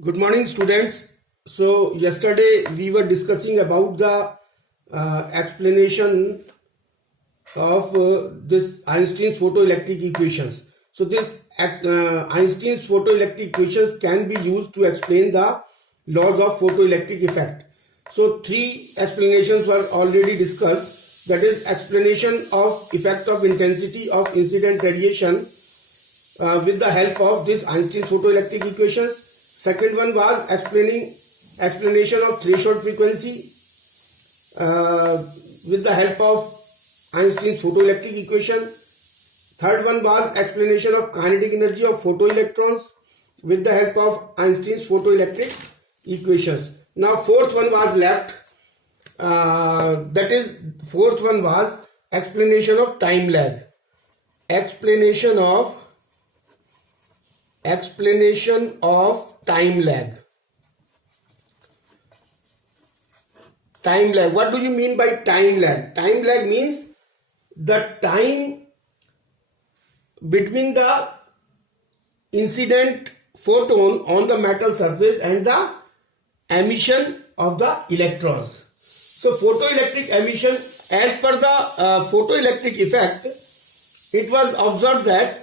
Good morning, students. So yesterday we were discussing about the explanation of this Einstein's photoelectric equations. So this Einstein's photoelectric equations can be used to explain the laws of photoelectric effect. So three explanations were already discussed. That is explanation of effect of intensity of incident radiation with the help of this Einstein's photoelectric equations. Second one was explanation of threshold frequency with the help of Einstein's photoelectric equation. Third one was explanation of kinetic energy of photoelectrons with the help of Einstein's photoelectric equations. Now fourth one was left. That is, fourth one was explanation of time lag. Explanation of time lag. Time lag. What do you mean by time lag? Time lag means the time between the incident photon on the metal surface and the emission of the electrons. So photoelectric emission, as per the photoelectric effect, it was observed that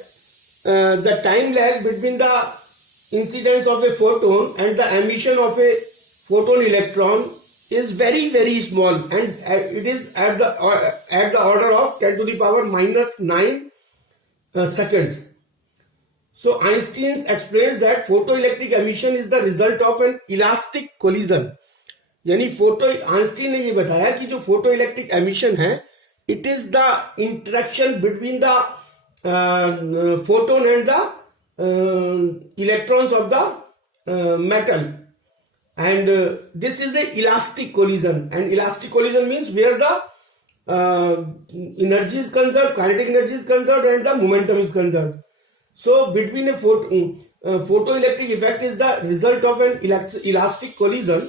the time lag between the incidence of a photon and the emission of a photon electron is very, very small, and it is at the order of 10 to the power minus 9 seconds. So Einstein explains that photoelectric emission is the result of an elastic collision. यानी Einstein ने ये बताया कि जो photoelectric emission है, it is the interaction between the photon and the electrons of the metal, and this is the elastic collision, and elastic collision means where the energy is conserved, kinetic energy is conserved, and the momentum is conserved. So between a photoelectric effect is the result of an elastic collision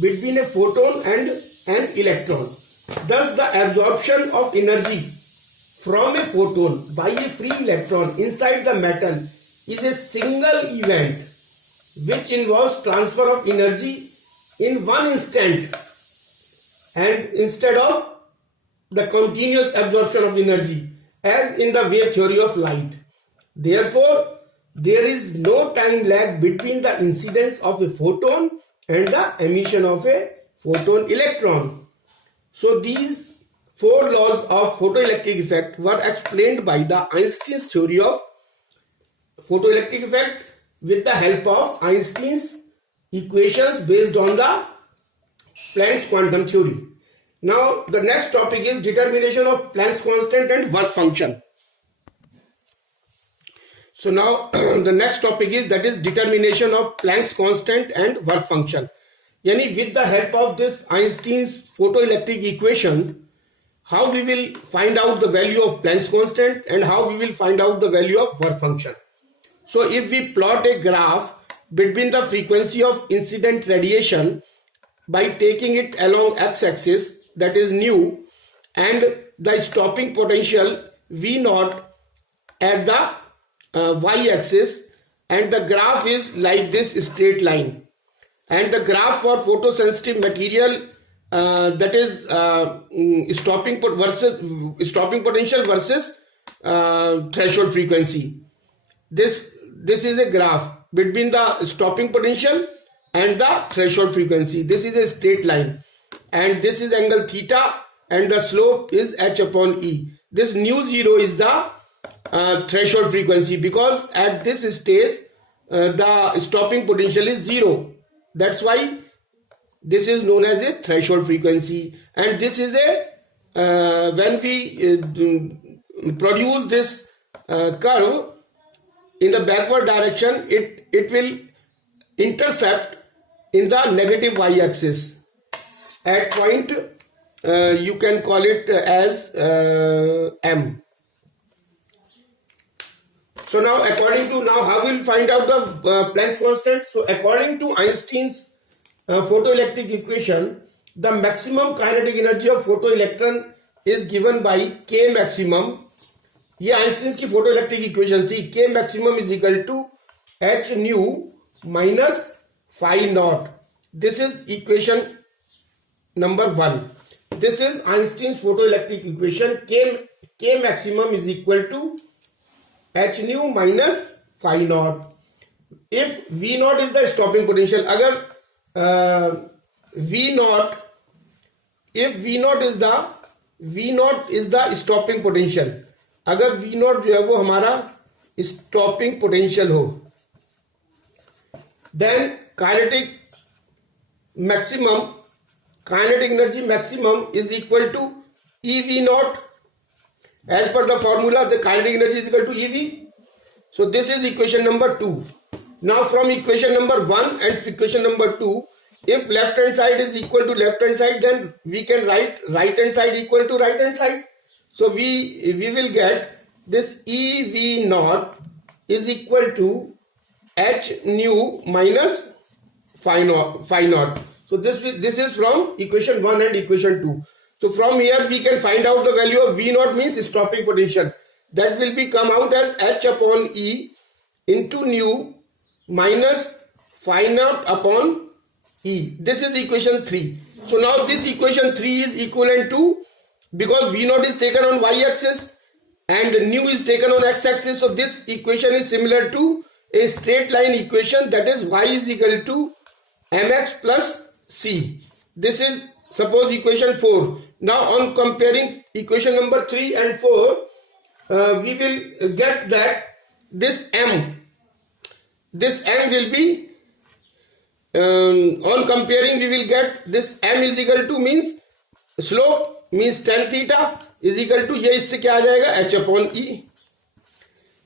between a photon and an electron. Thus the absorption of energy from a photon by a free electron inside the metal is a single event which involves transfer of energy in one instant, and instead of the continuous absorption of energy as in the wave theory of light. Therefore, there is no time lag between the incidence of a photon and the emission of a photon electron. So these four laws of photoelectric effect were explained by the Einstein's theory of photoelectric effect with the help of Einstein's equations based on the Planck's quantum theory. Now the next topic is determination of Planck's constant and work function. So now the next topic is determination of Planck's constant and work function. Yani with the help of this Einstein's photoelectric equation, how we will find out the value of Planck's constant and how we will find out the value of work function. So if we plot a graph between the frequency of incident radiation by taking it along x-axis, that is nu, and the stopping potential V0 at the y-axis, and the graph is like this straight line, and the graph for photosensitive material, that is stopping potential versus threshold frequency. This is a graph between the stopping potential and the threshold frequency. This is a straight line, and this is angle theta, and the slope is h upon e. This nu zero is the threshold frequency, because at this stage the stopping potential is zero. That's why this is known as a threshold frequency. And this is a when we produce this curve in the backward direction, it will intercept in the negative y-axis at point you can call it as m. So now how we'll find out the Planck's constant. So according to Einstein's photoelectric equation, the maximum kinetic energy of photoelectron is given by K maximum. ये Einstein की photoelectric equation थी. K maximum is equal to h nu minus phi naught. This is equation number 1. This is Einstein's photoelectric equation. K maximum is equal to h nu minus phi naught. If V naught is the stopping potential, अगर V naught, if V naught is the stopping potential, अगर V naught जो है वो हमारा stopping potential हो, then kinetic energy maximum is equal to EV naught. As per the formula, the kinetic energy is equal to EV. So this is equation number 2. Now from equation number 1 and equation number 2, if left hand side is equal to left hand side, then we can write right hand side equal to right hand side. So we will get this EV naught is equal to h nu minus phi naught. So this is from equation 1 and equation 2. So from here we can find out the value of V naught, means stopping potential. That will be come out as h upon E into nu minus phi naught upon E. This is equation 3. So now this equation 3 is equivalent to, because V naught is taken on y axis and nu is taken on x axis, so this equation is similar to a straight line equation, that is y is equal to mx plus c. This is suppose equation 4. Now on comparing equation number 3 and 4, we will get that this m will be, on comparing we will get this m is equal to, means slope means tan theta is equal to, ये इससे क्या आ जाएगा, h upon e.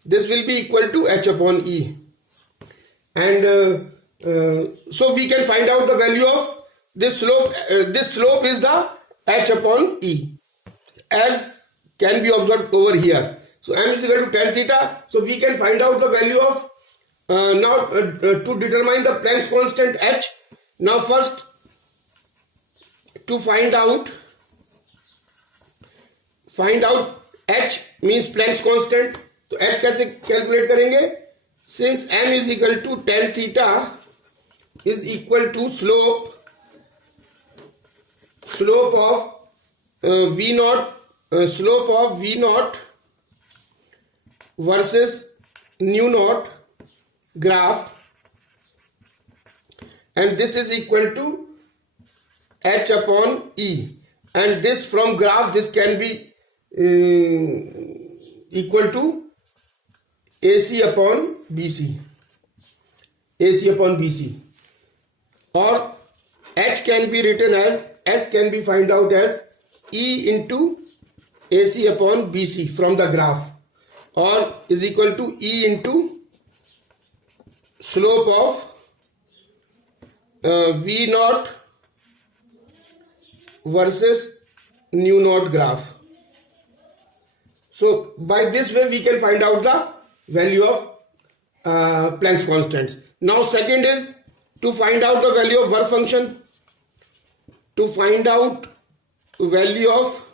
This will be equal to h upon e. And so we can find out the value of this slope. This slope is the h upon e, as can be observed over here. So m is equal to tan theta. So we can find out the value of now to determine the Planck's constant h. Now first to find out h means Planck's constant. तो h कैसे calculate करेंगे? Since m is equal to tan theta is equal to slope of V naught versus nu naught graph, and this is equal to h upon e, and this from graph this can be equal to AC upon BC, or h can be written as, h can be find out as E into AC upon BC from the graph, or is equal to E into slope of V naught versus nu naught graph. So by this way we can find out the value of Planck's constants. Now second is to find out the value of work function. To find out value of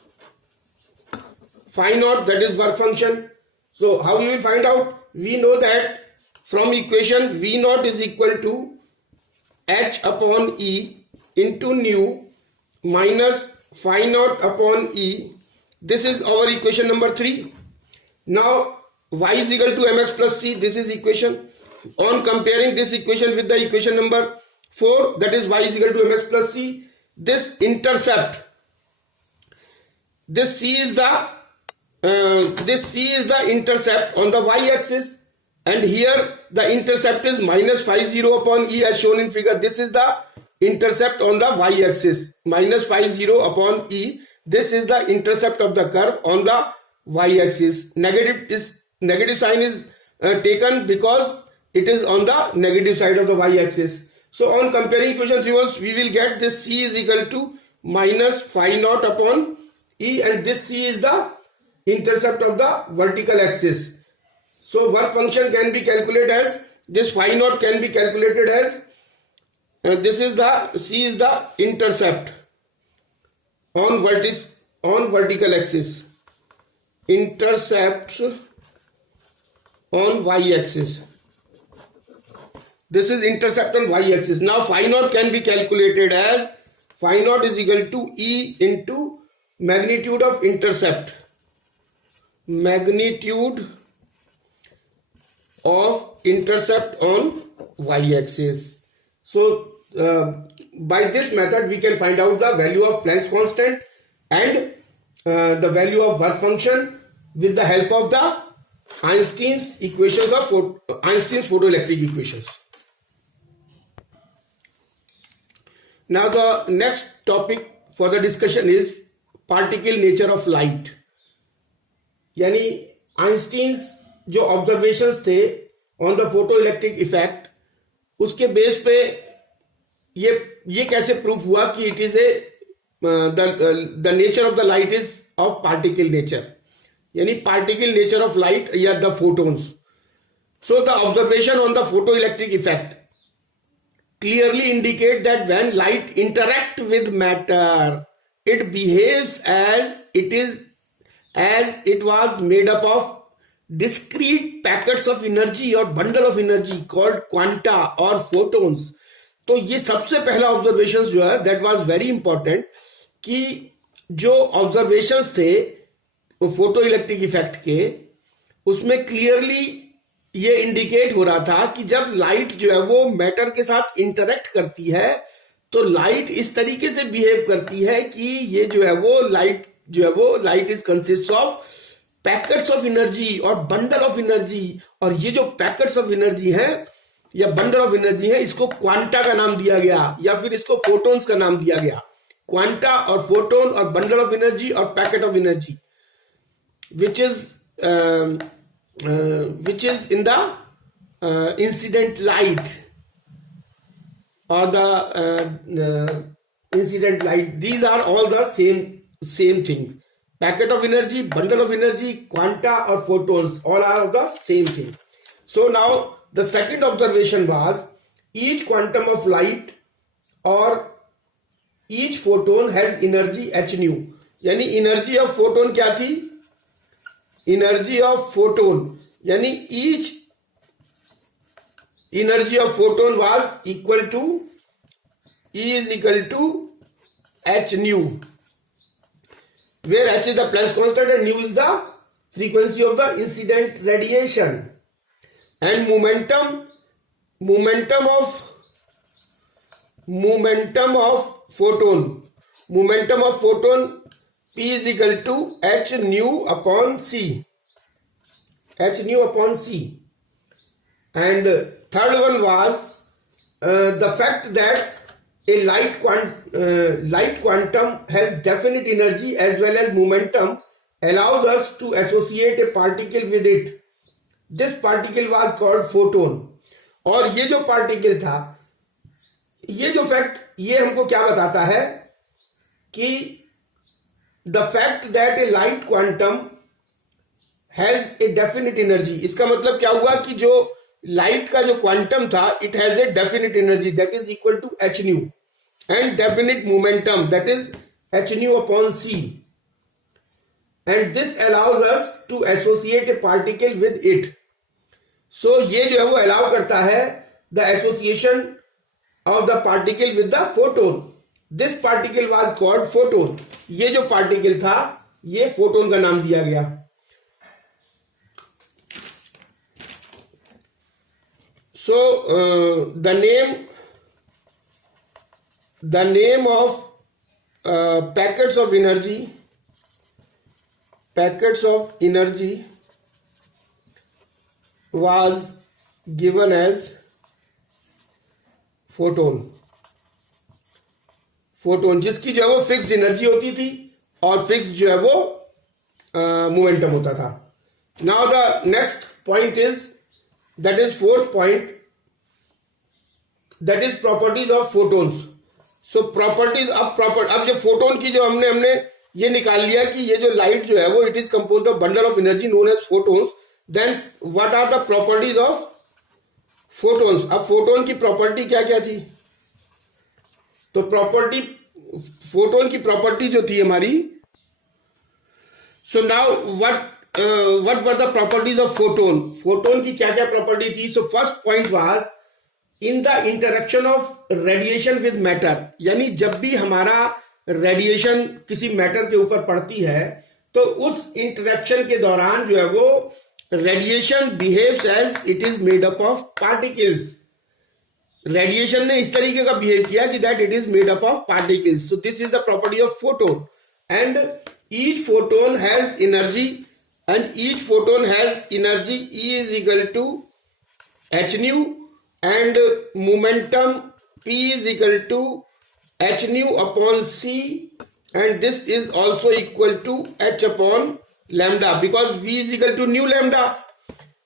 phi naught, that is work function. So how we will find out? We know that from equation V naught is equal to h upon e into nu minus phi naught upon e. This is our equation number 3. Now y is equal to mx plus c. This is equation. On comparing this equation with the equation number 4, that is y is equal to mx plus c, this intercept, this c is the intercept on the y-axis, and here the intercept is minus phi 0 upon e as shown in figure. This is the intercept on the y-axis, minus phi 0 upon e. This is the intercept of the curve on the y-axis. Negative sign is taken because it is on the negative side of the y-axis. So on comparing equation 3, we will get this c is equal to minus phi naught upon e, and this c is the intercept of the vertical axis. So work function can be calculated as, this phi naught can be calculated as, this is the, c is the intercept on vertical axis, intercepts on y-axis. This is intercept on y-axis. Now phi naught can be calculated as phi naught is equal to E into magnitude of intercept. Magnitude of intercept on y-axis. So by this method we can find out the value of Planck's constant and the value of work function with the help of the Einstein's equations of Einstein's photoelectric equations. Now the next topic for the discussion is particle nature of light. यानी Einstein's जो observations थे on the photo electric effect, उसके base पे ये कैसे proof हुआ कि it is a the nature of the light is of particle nature, यानी पार्टिकल नेचर ऑफ लाइट या the photons. So the observation on the photo electric effect clearly indicate that when light interact with matter, it behaves as it was made up of discrete packets of energy or bundle of energy called quanta or photons. तो ये सबसे पहला observations जो है that was very important, कि जो observations थे photo electric effect के, उसमें क्लियरली ये इंडिकेट हो रहा था कि जब लाइट जो है वो मैटर के साथ इंटरेक्ट करती है तो लाइट इस तरीके से बिहेव करती है कि ये जो है वो light is consist of packets of energy और बंडल ऑफ एनर्जी. और ये जो पैकेट्स ऑफ एनर्जी है या बंडल ऑफ एनर्जी है, इसको क्वांटा का नाम दिया गया या फिर इसको फोटोन्स का नाम दिया गया. क्वांटा और फोटोन और बंडल ऑफ एनर्जी और packet of energy which is in the incident light or the incident light. These are all the same thing. Packet of energy, bundle of energy, quanta or photons, all are of the same thing. So now the second observation was each quantum of light or each photon has energy h nu. यानी energy of photon क्या थी? Energy of photon, यानी each energy of photon was equal to E is equal to h nu, where h is the Planck's constant and nu is the frequency of the incident radiation. And momentum of photon P is equal to h nu upon c. h nu upon c. And third one was the fact that a light quantum has definite energy as well as momentum allows us to associate a particle with it. This particle was called photon. और ये जो particle था, ये जो fact, ये हमको क्या बताता है कि the fact that a light quantum has a definite energy. इसका मतलब क्या हुआ कि जो लाइट का जो क्वांटम था, it has a definite energy that is equal to h nu and definite momentum that is h nu upon c, and this allows us to associate a particle with it. So ये जो है वो allow करता है the association of the particle with the photon. This particle was called photon. ये जो particle था, ये फोटोन का नाम दिया गया. So the name of packets of energy was given as photon. Photon, जिसकी जो है वो फिक्स्ड एनर्जी होती थी और फिक्स्ड जो है वो मोमेंटम होता था. Now the next point is, that is fourth point, that is properties of photons. So properties, अब जो फोटोन की जो हमने ये निकाल लिया कि ये जो लाइट जो है वो it is composed of bundle of energy known as photons. Then what are the properties of photons? अब फोटोन की प्रॉपर्टी क्या क्या थी? तो प्रॉपर्टी, फोटोन की प्रॉपर्टी जो थी हमारी, so now what were the properties of photon? Photon की क्या क्या प्रॉपर्टी थी? So first point was in the interaction of radiation with matter, यानी जब भी हमारा रेडिएशन किसी मैटर के ऊपर पड़ती है तो उस इंटरेक्शन के दौरान जो है वो radiation behaves as it is made up of particles. Radiation ने इस तरीके का बिहेव किया कि that it is made up of particles. So this is the property of photon and each photon has energy and each photon has energy E is equal to h nu and momentum P is equal to h nu upon c, and this is also equal to h upon lambda because V is equal to nu lambda,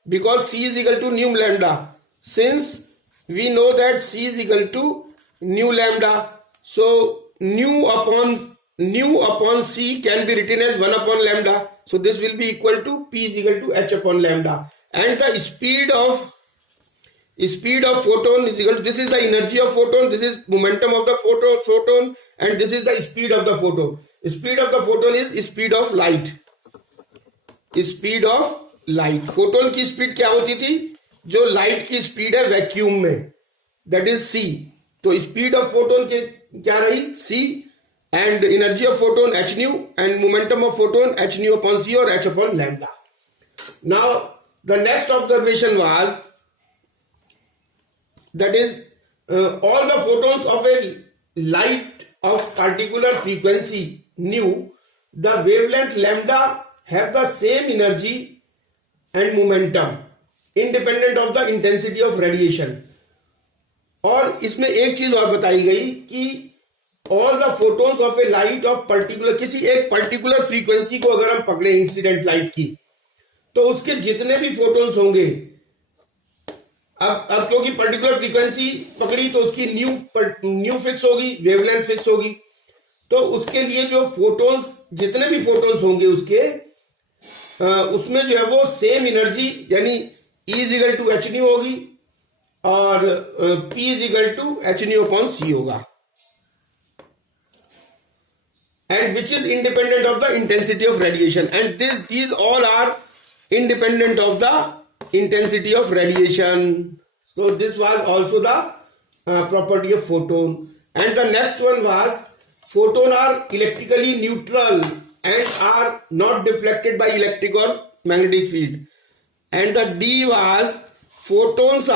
because C is equal to nu lambda. Since we know that C is equal to nu lambda, so nu upon C can be written as 1 upon lambda. So this will be equal to P is equal to h upon lambda, and the speed of photon is equal to, this is the energy of photon, this is momentum of the photon, and this is the speed of the photon. Speed of the photon is speed of light. Speed of light. Photon की speed क्या होती थी? जो light की speed है vacuum में, that is c. तो speed of photon के क्या रही? c. And energy of photon h nu and momentum of photon h nu upon c or h upon lambda. Now the next observation was that is all the photons of a light of particular frequency nu, the wavelength lambda have the same energy and momentum independent of the intensity of radiation. और इसमें एक चीज और बताई गई कि all the photons of A light of particular, किसी एक पर्टिकुलर फ्रीक्वेंसी को अगर हम पकड़े इंसिडेंट लाइट की, तो उसके जितने भी फोटोन्स होंगे, अब क्योंकि पर्टिकुलर फ्रीक्वेंसी पकड़ी तो उसकी न्यू फिक्स होगी, वेवलेंथ फिक्स होगी, तो उसके लिए जो फोटोन्स, जितने भी फोटोन्स होंगे उसके उसमें जो है वो सेम एनर्जी यानी E is equal to H nu होगी और P is equal to H nu upon C होगा, and which is independent of the intensity of radiation, and these all are independent of the intensity of radiation. So this was also the property of photon. And the next one was photon are electrically neutral and are not deflected by electric or magnetic field. And the D was photons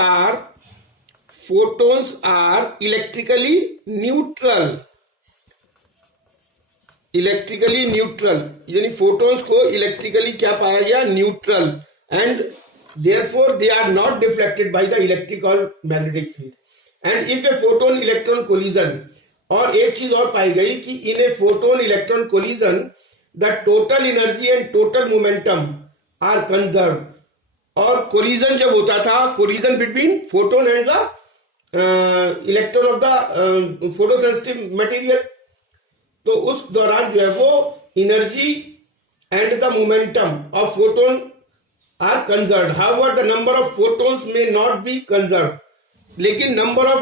are electrically neutral. Electrically neutral, यानी photons को electrically क्या पाया गया? Neutral, and therefore they are not deflected by the electric और magnetic field. And if a photon electron collision, और एक चीज और पाई गई कि in a photon electron collision the total energy and total momentum are conserve. और collision जब होता था, collision between photon and the electron of the photosensitive material, तो उस दौरान जो है वो energy and the momentum of photon are conserve. However the number of photons may not be conserve, लेकिन number of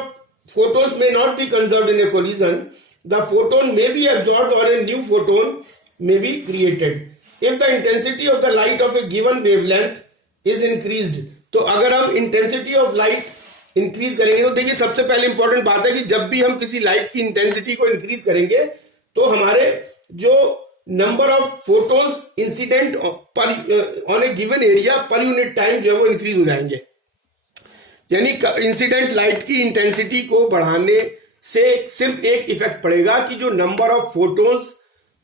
photons may not be conserve in a collision. The photon may be absorbed और a new photon may be created. If the intensity of the light of a given wavelength is increased, तो अगर हम intensity of light increase करेंगे, तो देखिए सबसे पहले important बात है कि जब भी हम किसी लाइट की इंटेंसिटी को इंक्रीज करेंगे तो हमारे जो number of photons incident on A given area per unit time जो है वो इंक्रीज हो जाएंगे. यानी इंसिडेंट लाइट की इंटेंसिटी को बढ़ाने से सिर्फ एक इफेक्ट पड़ेगा कि जो नंबर ऑफ फोटोन्स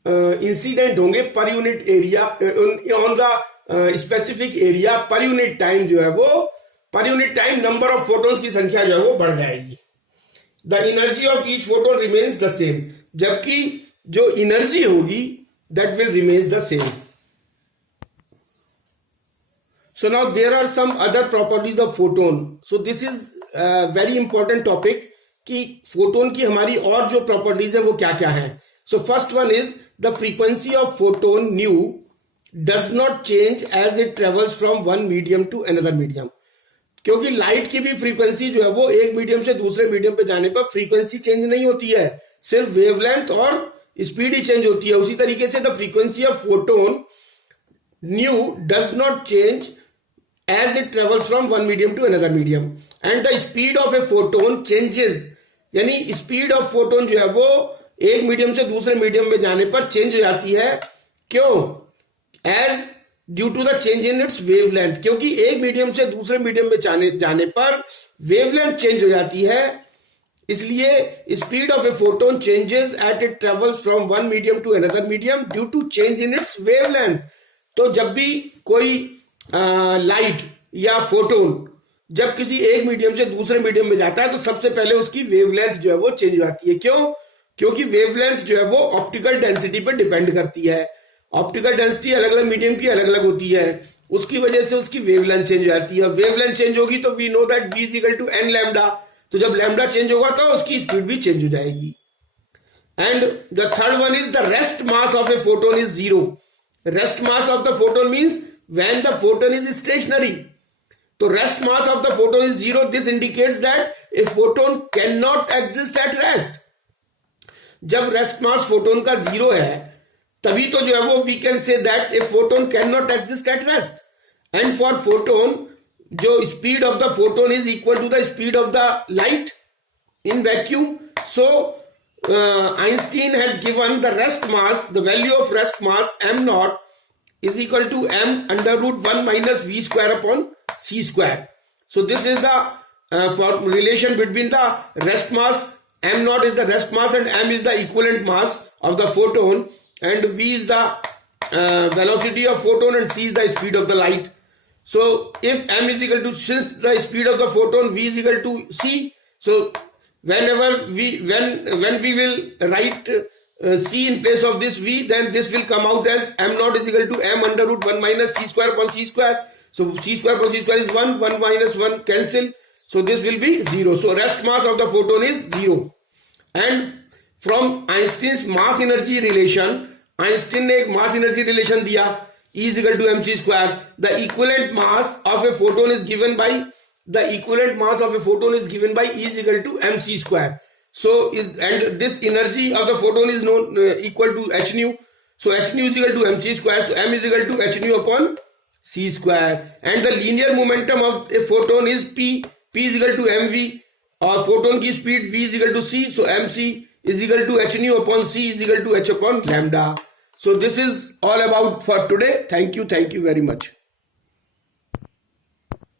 इंसिडेंट होंगे per unit area on the specific area per unit time जो है वो per unit time number of photons की संख्या जो है वो बढ़ जाएगी. The energy of each photon remains the same, जबकि जो एनर्जी होगी that will remains the same. So now there are some other properties of photon. So this is very important topic कि फोटोन की हमारी और जो प्रॉपर्टीज है वो क्या क्या है. So first one is the frequency of photon nu does not change as it travels from one medium to another medium. क्योंकि लाइट की भी फ्रीक्वेंसी जो है वो एक मीडियम से दूसरे मीडियम पे जाने पर फ्रीक्वेंसी चेंज नहीं होती है, सिर्फ वेवलेंथ और स्पीड ही चेंज होती है. उसी तरीके से the frequency of photon nu does not change as it travels from one medium to another medium. And the speed of a photon changes, यानी स्पीड ऑफ फोटोन जो है वो एक मीडियम से दूसरे मीडियम में जाने पर चेंज हो जाती है। क्यों? As due to the change in its wavelength, क्योंकि एक मीडियम से दूसरे मीडियम में जाने पर वेवलेंथ चेंज हो जाती है, इसलिए speed of a photon changes at it travels from one medium to another medium due to change in its wavelength. तो जब भी कोई लाइट या फोटोन जब किसी एक मीडियम से दूसरे मीडियम में जाता है तो सबसे पहले उसकी वेवलेंथ जो है वो चेंज हो जाती है। क्यों? क्योंकि वेवलेंथ जो है वो ऑप्टिकल डेंसिटी पर डिपेंड करती है। ऑप्टिकल डेंसिटी अलग अलग मीडियम की अलग अलग होती है, उसकी वजह से उसकी वेवलेंथ चेंज हो जाती है। वेवलेंथ चेंज होगी तो we know that v is equal to n lambda, तो जब लैम्डा चेंज होगा तो उसकी स्पीड भी चेंज हो जाएगी। And the third one is the rest mass of a photon is zero. Rest mass of the photon means when the photon is stationary, तो rest mass of the photon is zero. This indicates that a photon can not exist at rest. जब rest mass photon का zero है तभी तो जो है वो we can say that a photon can not exist at rest. And for photon जो speed of the photon is equal to the speed of the light in vacuum. So Einstein has given the rest mass, the value of rest mass m naught is equal to m under root 1 minus v square upon c square. So this is the for relation between the rest mass. M naught is the rest mass and m is the equivalent mass of the photon, and v is the velocity of photon and c is the speed of the light. So if m is equal to, since the speed of the photon v is equal to c, so whenever when we will write c in place of this v, then this will come out as m naught is equal to m under root 1 minus c square upon c square. So c square upon c square is 1, 1 minus 1 cancel, so this will be 0. So rest mass of the photon is 0. And from Einstein's mass energy relation, Einstein ने एक mass energy relation दिया, E is equal to mc square. The equivalent mass of a photon is given by E is equal to mc square. So and this energy of the photon is known equal to h nu. So h nu is equal to mc square. So m is equal to h nu upon c square. And the linear momentum of a photon is p. P is equal to mv. और photon की speed v is equal to c. So mc is equal to h nu upon c is equal to h upon lambda. So this is all about for today. Thank you very much.